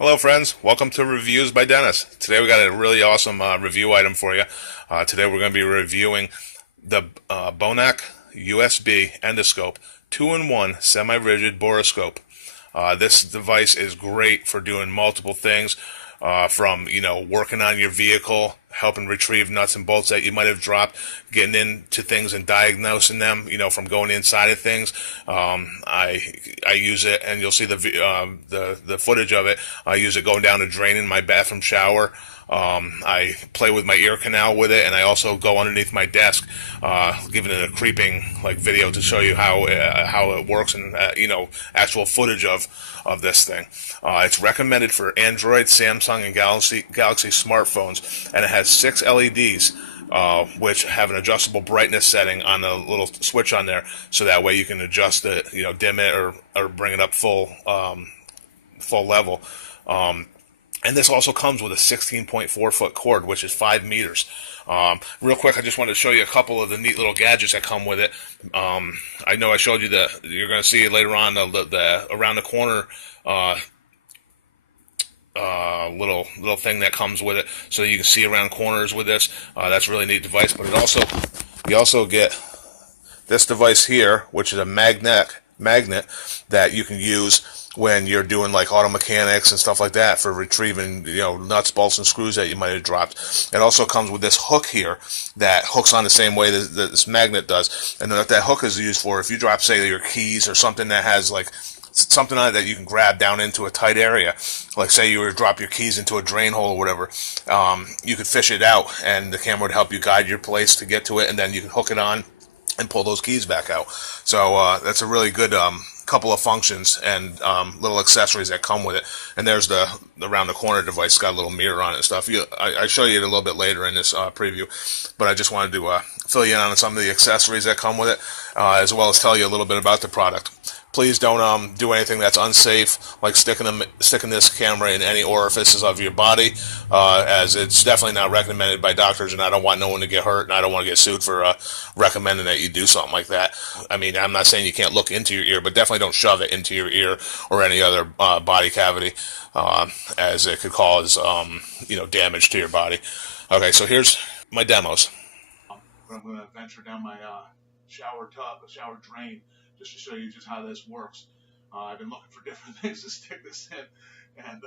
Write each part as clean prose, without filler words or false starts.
Hello, friends. Welcome to Reviews by Dennis. Today we got a really awesome review item for you. Today we're going to be reviewing the BONAOK USB Endoscope 2-in-1 semi-rigid borescope. This device is great for doing multiple things, from working on your vehicle, helping retrieve nuts and bolts that you might have dropped, getting into things and diagnosing them, from going inside of things. I use it, and you'll see the footage of it. I use it going down a drain in my bathroom shower. I play with my ear canal with it, and I also go underneath my desk, giving it a creeping video to show you how it works, and actual footage of this thing. It's recommended for Android, Samsung, and Galaxy smartphones, and it has 6 LEDs. Which have an adjustable brightness setting on the little switch on there, so that way you can adjust it, dim it or bring it up full level. And this also comes with a 16.4-foot cord, which is 5 meters. Real quick, I just wanted to show you a couple of the neat little gadgets that come with it. I know I showed you you're going to see it later on, the around the corner little thing that comes with it, so you can see around corners with this. That's a really neat device. But you also get this device here, which is a magnet that you can use when you're doing like auto mechanics and stuff like that, for retrieving nuts, bolts, and screws that you might have dropped. It also comes with this hook here that hooks on the same way that this magnet does. And what that hook is used for, if you drop, say, your keys or something that has like something on it that you can grab down into a tight area, like say you were to drop your keys into a drain hole or whatever, you could fish it out, and the camera would help you guide your place to get to it, and then you can hook it on and pull those keys back out. So that's a really good couple of functions and little accessories that come with it. And there's the around the corner device. It's got a little mirror on it and stuff. I show you it a little bit later in this preview, but I just wanted to fill you in on some of the accessories that come with it, as well as tell you a little bit about the product. Please don't do anything that's unsafe, like sticking this camera in any orifices of your body, as it's definitely not recommended by doctors, and I don't want no one to get hurt, and I don't want to get sued for recommending that you do something like that. I mean, I'm not saying you can't look into your ear, but definitely don't shove it into your ear or any other body cavity, as it could cause damage to your body. Okay, so here's my demos. But I'm going to venture down my shower tub, a shower drain, just to show you just how this works. I've been looking for different things to stick this in, and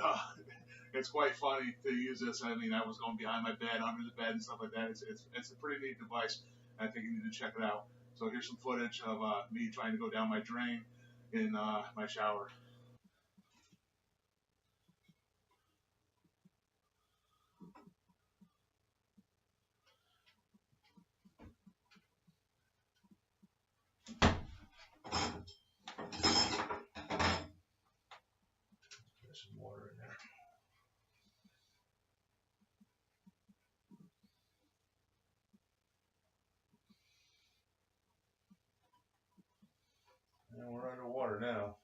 it's quite funny to use this. I mean, I was going behind my bed, under the bed, and stuff like that. It's a pretty neat device. I think you need to check it out. So here's some footage of me trying to go down my drain in my shower. There's some water in there. And we're underwater now.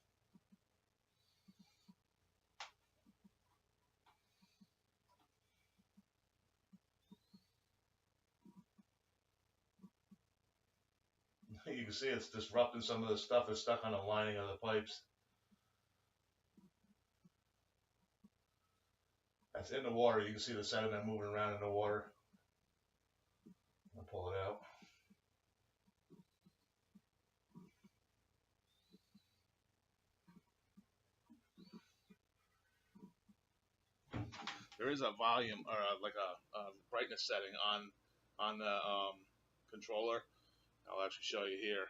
You can see it's disrupting some of the stuff that's stuck on the lining of the pipes. That's in the water. You can see the sediment moving around in the water. I'll pull it out. There is a volume, or a brightness setting on the controller. I'll actually show you here,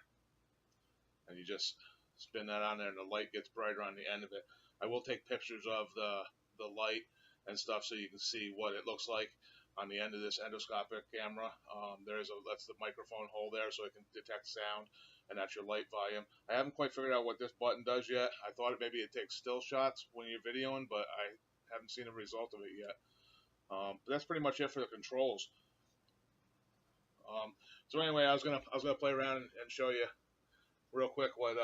and you just spin that on there, and the light gets brighter on the end of it. I will take pictures of the light and stuff, so you can see what it looks like on the end of this endoscopic camera. That's the microphone hole there, so it can detect sound, and that's your light volume. I haven't quite figured out what this button does yet. I thought maybe it takes still shots when you're videoing, but I haven't seen a result of it yet. But that's pretty much it for the controls. So anyway, I was gonna play around and show you real quick what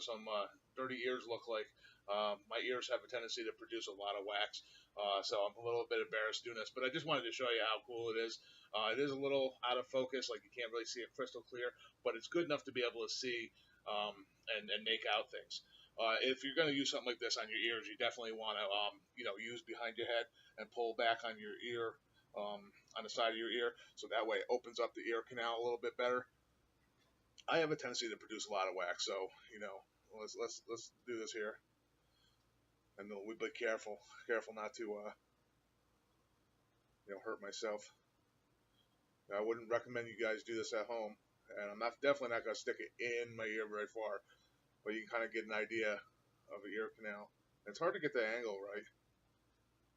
some dirty ears look like. My ears have a tendency to produce a lot of wax, so I'm a little bit embarrassed doing this. But I just wanted to show you how cool it is. It is a little out of focus, like you can't really see it crystal clear, but it's good enough to be able to see and make out things. If you're going to use something like this on your ears, you definitely want to, use behind your head and pull back on your ear, on the side of your ear, so that way it opens up the ear canal a little bit better. I have a tendency to produce a lot of wax, so let's do this here, and we'll be careful not to hurt myself. I wouldn't recommend you guys do this at home, and I'm definitely not going to stick it in my ear very far, but you can kind of get an idea of the ear canal. And it's hard to get the angle right,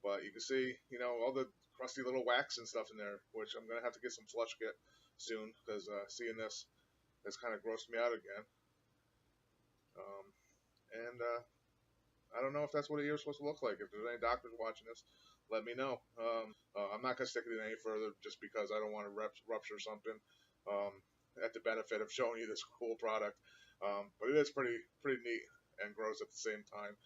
but you can see, all the crusty little wax and stuff in there, which I'm going to have to get some flush kit soon, because seeing this has kind of grossed me out again. And I don't know if that's what a ear is supposed to look like. If there's any doctors watching this, let me know. I'm not going to stick it in any further just because I don't want to rupture something at the benefit of showing you this cool product. But it is pretty neat and gross at the same time.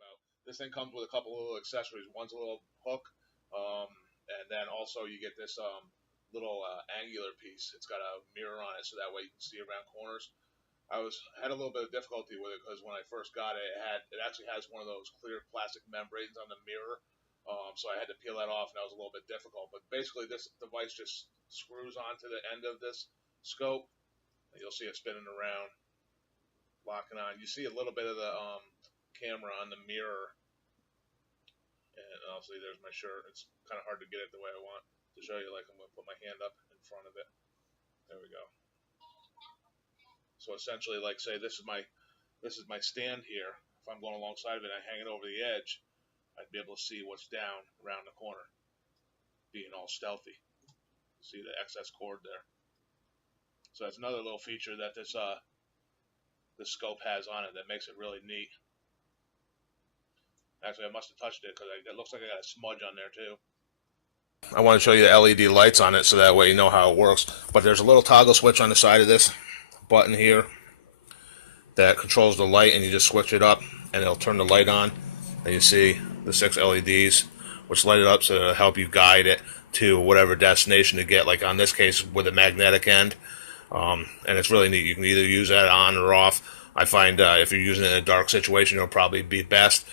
About this thing comes with a couple of little accessories. One's a little hook, and then also you get this little angular piece. It's got a mirror on it, so that way you can see around corners. Had a little bit of difficulty with it because when I first got it, it actually has one of those clear plastic membranes on the mirror, so I had to peel that off, and that was a little bit difficult. But basically, this device just screws onto the end of this scope, and you'll see it spinning around, locking on. You see a little bit of the camera on the mirror, and obviously there's my shirt. It's kind of hard to get it the way I want to show you. Like, I'm going to put my hand up in front of it. There we go. So essentially, like, say this is my stand here. If I'm going alongside of it and I hang it over the edge, I'd be able to see what's down around the corner, being all stealthy. See the excess cord there. So that's another little feature that this scope has on it that makes it really neat. Actually, I must have touched it because it looks like I got a smudge on there too. I want to show you the LED lights on it so that way you know how it works. But there's a little toggle switch on the side of this button here that controls the light, and you just switch it up and it'll turn the light on, and you see the 6 LEDs which light it up, so it'll help you guide it to whatever destination to get, like on this case with a magnetic end. And it's really neat. You can either use that on or off. I find if you're using it in a dark situation, it'll probably be best.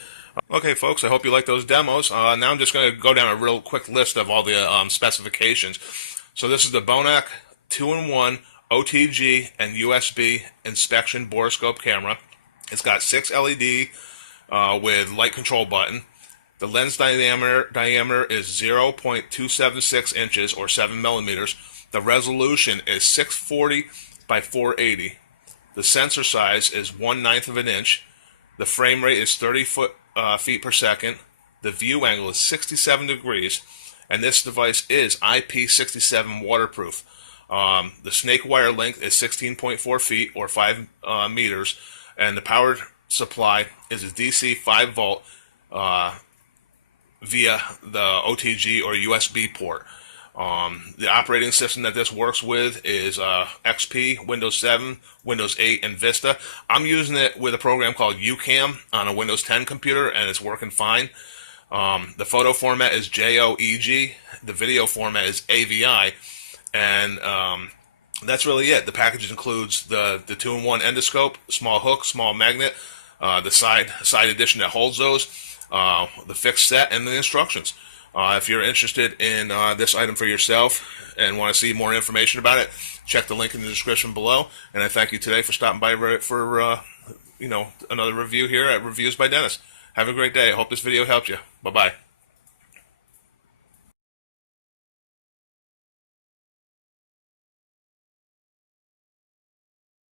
Okay, folks, I hope you like those demos. Now I'm just going to go down a real quick list of all the specifications. So this is the BONAOK 2-in-1 OTG and USB inspection borescope camera. It's got 6 LED with light control button. The lens diameter is 0.276 inches or 7 millimeters. The resolution is 640 by 480. The sensor size is 1/9 of an inch. The frame rate is 30 feet per second. The view angle is 67 degrees. And this device is IP67 waterproof. The snake wire length is 16.4 feet or 5 meters. And the power supply is a DC 5 volt via the OTG or USB port. The operating system that this works with is XP, Windows 7, Windows 8, and Vista. I'm using it with a program called UCam on a Windows 10 computer, and it's working fine. The photo format is JOEG. The video format is AVI. And that's really it. The package includes the 2-in-1 endoscope, small hook, small magnet, the side edition that holds those, the fixed set, and the instructions. If you're interested in this item for yourself and want to see more information about it, check the link in the description below. And I thank you today for stopping by for another review here at Reviews by Dennis. Have a great day. I hope this video helped you. Bye-bye.